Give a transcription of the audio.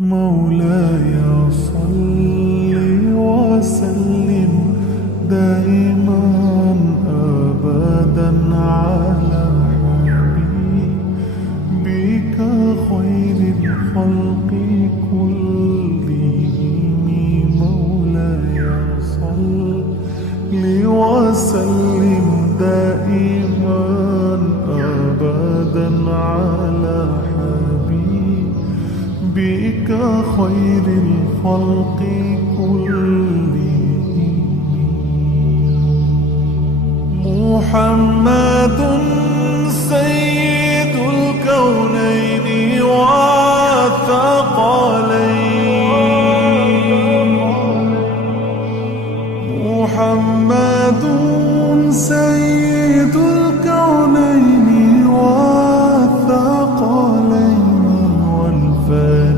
مولاي صل وسلم دائما أبدا على حبيبك خير الخلق كلهم. مولاي صل وسلم دائما أبدا على بك خير الخلق كلهم. محمد سيد الكونين